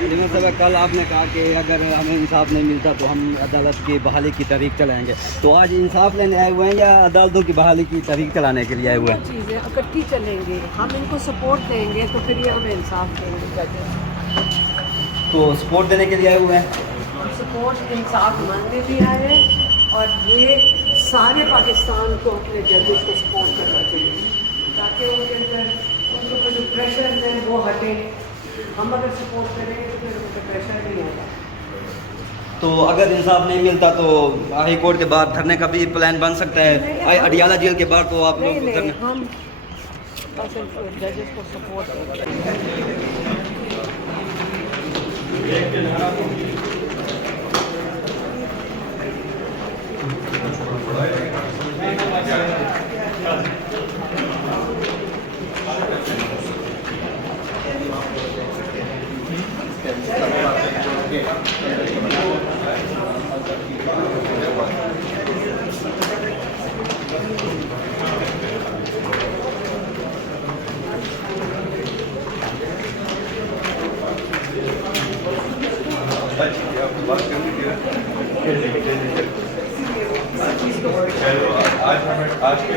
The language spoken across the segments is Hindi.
लेकिन साहब कल आपने कहा कि अगर हमें इंसाफ नहीं मिलता तो हम अदालत की बहाली की तारीख चलाएंगे, तो आज इंसाफ लेने आए हुए हैं या अदालतों की बहाली की तारीख चलाने के लिए आए हुए हैं? चीज़ें इकट्ठी चलेंगे, हम इनको सपोर्ट देंगे तो फिर ये हमें इंसाफ देंगे जजेस। तो सपोर्ट देने के लिए आए हुए हैं। हम सपोर्ट इंसाफ मांगने भी आए हैं और ये सारे पाकिस्तान को अपने जजेस को सपोर्ट करना चाहिए ताकि उनके अंदर उनके ऊपर जो प्रेशर है वो हटे। हम अगर सपोर्ट करेंगे तो फिर उन पर प्रेशर नहीं होगा। तो अगर इंसाफ नहीं मिलता तो हाई कोर्ट के बाहर धरने का भी प्लान बन सकता है। अडियाला जेल के बाहर तो आप लोग नहीं, हम बस जजेस को सपोर्ट करेंगे। आज के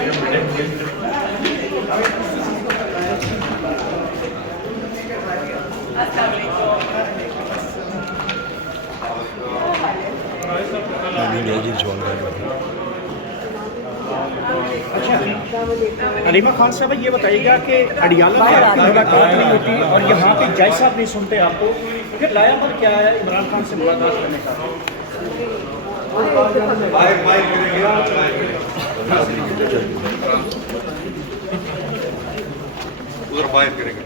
अलीमा खान साहब ये बताइएगा कि अडियाला में आपकी मुलाकात नहीं होती और यहाँ पे जज साहब नहीं सुनते आपको, फिर लाया पर क्या है इमरान खान से मुलाकात करने का? उधर बाहर करेंगे।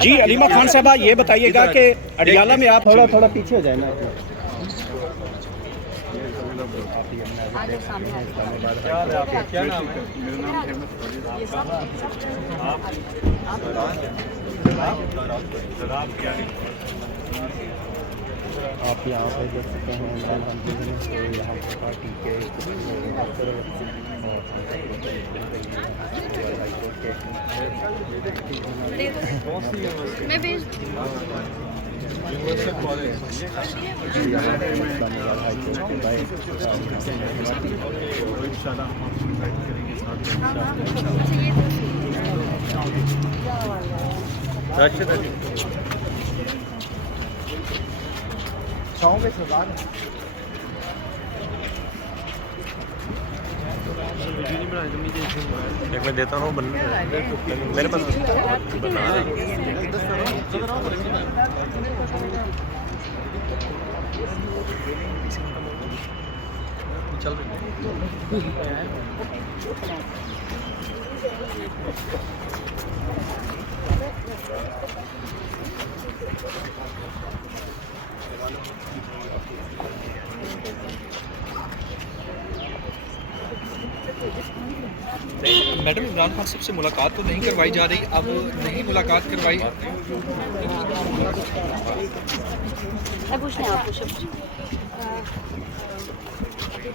जी अलीमा खान साहब ये बताइएगा कि अडियाला में आप थोड़ा पीछे हो जाए ना। क्या नाम है? मेरा नाम अहमद आप यहाँ पे देख सकते हैं इमरान खान तो यहाँ पर पार्टी के मैं भेज एक मैं देता हूँ मेरे पास चल मैडम इमरान खान साहब से मुलाकात तो नहीं करवाई जा रही, अब नहीं मुलाकात करवाई। पूछने आप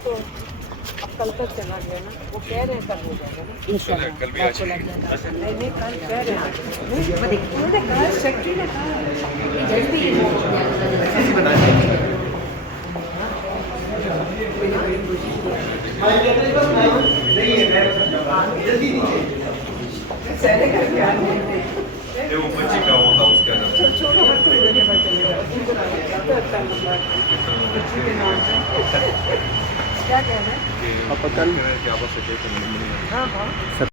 तो अब कल तक चला गया ना, वो कह रहे हैं कल हो जाएगा ना इंशाल्लाह। कल भी आ जाएगा। नहीं कल कह रहे हैं, उन्होंने कहा सेक्रेटरी ने कहा जल्दी वो बच्ची का होता उसके अंदर छोटा बच्चा इधर के पास चले जाओ, क्या कहना है? क्या बस हाँ हाँ